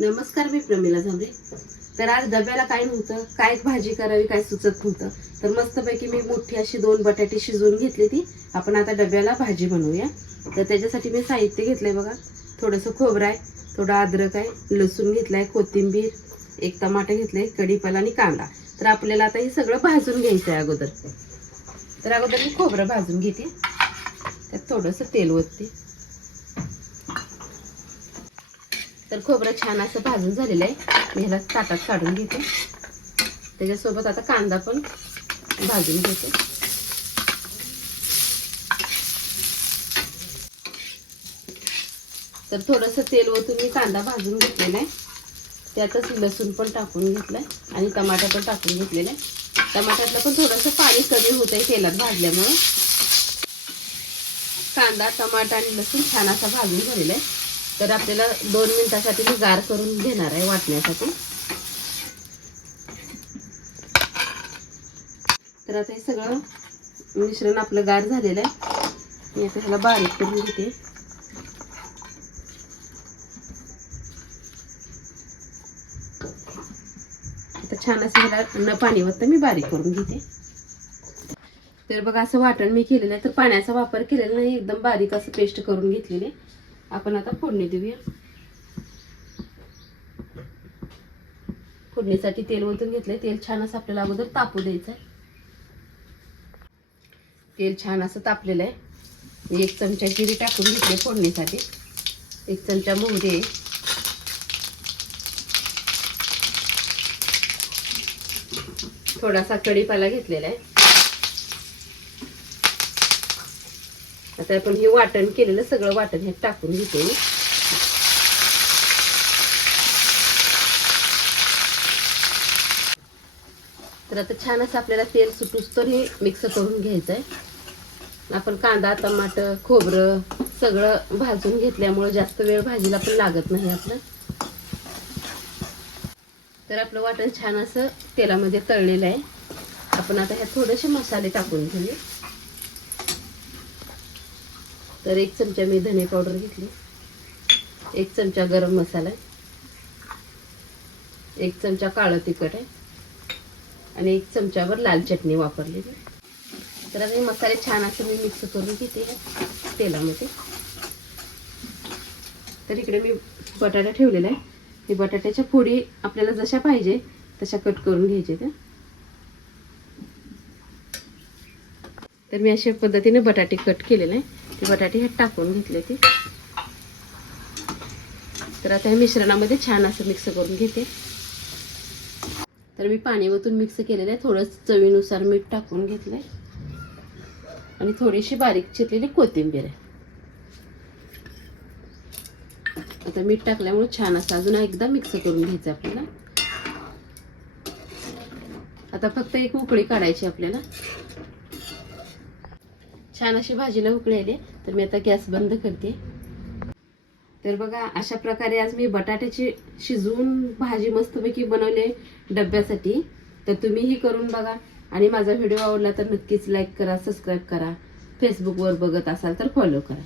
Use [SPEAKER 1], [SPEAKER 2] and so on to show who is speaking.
[SPEAKER 1] नमस्कार मी प्रमिला झांबरे. तर आज डब्याला काय नव्हतं? काय भाजी करावी काय सुचत नव्हतं? तर मस्तपैकी मी मोठी अशी दोन बटाटे शिजवून घेतली ती. आपण आता डब्याला भाजी बनवूया. तर त्याच्यासाठी मी साहित्य घेतलंय बघा. थोडंसं खोबरं आहे थोडं अद्रक आहे लसूण घेतलाय कोथिंबीर एक टमाटर आहे कढीपाला आणि कांदा. तर आपल्याला आता हे सगळं भाजून घ्यायचं आहे अगोदर. तर अगोदर मी खोबरं भाजून घेते. त्यात थोडंसं तेल ओतते. तर खोबरं छान असं भाजून झालेलं आहे. मी ह्याला ताटात काढून घेते. त्याच्यासोबत आता कांदा पण भाजून घेते. तर थोडंसं तेल ओतून मी कांदा भाजून घेतलेला आहे. त्यातच लसूण पण टाकून घेतलाय आणि टमाटा पण टाकून घेतलेला आहे. टमाट्यातलं पण थोडंसं पाणी कमी होत आहे तेलात भाजल्यामुळं. कांदा टमाटा आणि लसूण छान असा भाजून झालेला आहे. तर आपल्याला दोन मिनिटासाठी मी गार करून घेणार आहे वाटण्यासाठी. तर आता हे सगळं मिश्रण आपलं गार झालेलं आहे. मी आता ह्याला बारीक करून घेते. आता छान असं ह्याला न पाणी वरतं मी बारीक करून घेते. तर बघा असं वाटण मी केलेलं आहे तर पाण्याचा वापर केलेला नाही एकदम बारीक असं पेस्ट करून घेतलेली आहे. आपण आता फोडणी देऊया. फोडणीसाठी तेल ओतून घेतलंय. तेल छान असं आपल्याला अगोदर तापू द्यायचं आहे तेल छान असं तापलेलं आहे. एक चमचा जिरी टाकून घेतली फोडणीसाठी. एक चमचा मोहरी. आहे थोडासा कढीपाला घेतलेला आहे. आता आपण हे वाटण केलेलं सगळं वाटण हे टाकून घेते. मी तर आता छान असं आपल्याला तेल सुटूस तर हे मिक्स करून घ्यायचं आहे आपण कांदा टमाटर खोबरं सगळं भाजून घेतल्यामुळं जास्त वेळ भाजीला पण लागत नाही आपलं. तर आपलं वाटण छान असं तेलामध्ये तळलेलं आहे. आपण आता ह्यात थोडेसे मसाले टाकून घेऊया. तर एक चमचा मी धने पावडर घेतली. एक चमचा गरम मसाला. आहे एक चमचा काळं तिखट आहे. आणि एक चमच्यावर लाल चटणी वापरलेली. तर आता हे मसाले छान असं मी मिक्स करून घेते तेलामध्ये. तर इकडे मी बटाटा ठेवलेला आहे. हे बटाट्याच्या फोडी आपल्याला जशा पाहिजे तशा कट करून घ्यायचे त्या. तर मी अशा पद्धतीने बटाटे कट केलेले आहे. ते बटाटे ह्यात टाकून घेतले ते. तर आता ह्या मिश्रणामध्ये छान असं मिक्स करून घेते. तर मी पाणी ओतून मिक्स केलेलं आहे. थोडं चवीनुसार मीठ टाकून घेतलं आहे आणि थोडीशी बारीक चिरलेली कोथिंबीर आहे. आता मीठ टाकल्यामुळे छान असं अजून एकदा मिक्स करून घ्यायचं आपल्याला. आता फक्त एक उकळी काढायची आपल्याला. छान अशी भाजीला उकळी आली तर मी आता गॅस बंद करते. तर बघा अशा प्रकारे आज मी बटाट्याची शिजवून भाजी मस्तपैकी बनवली डब्यासाठी. तर तुम्हीही करून बघा. आणि माझा व्हिडिओ आवडला तर नक्कीच लाईक करा सबस्क्राईब करा. फेसबुकवर बघत असाल तर फॉलो करा.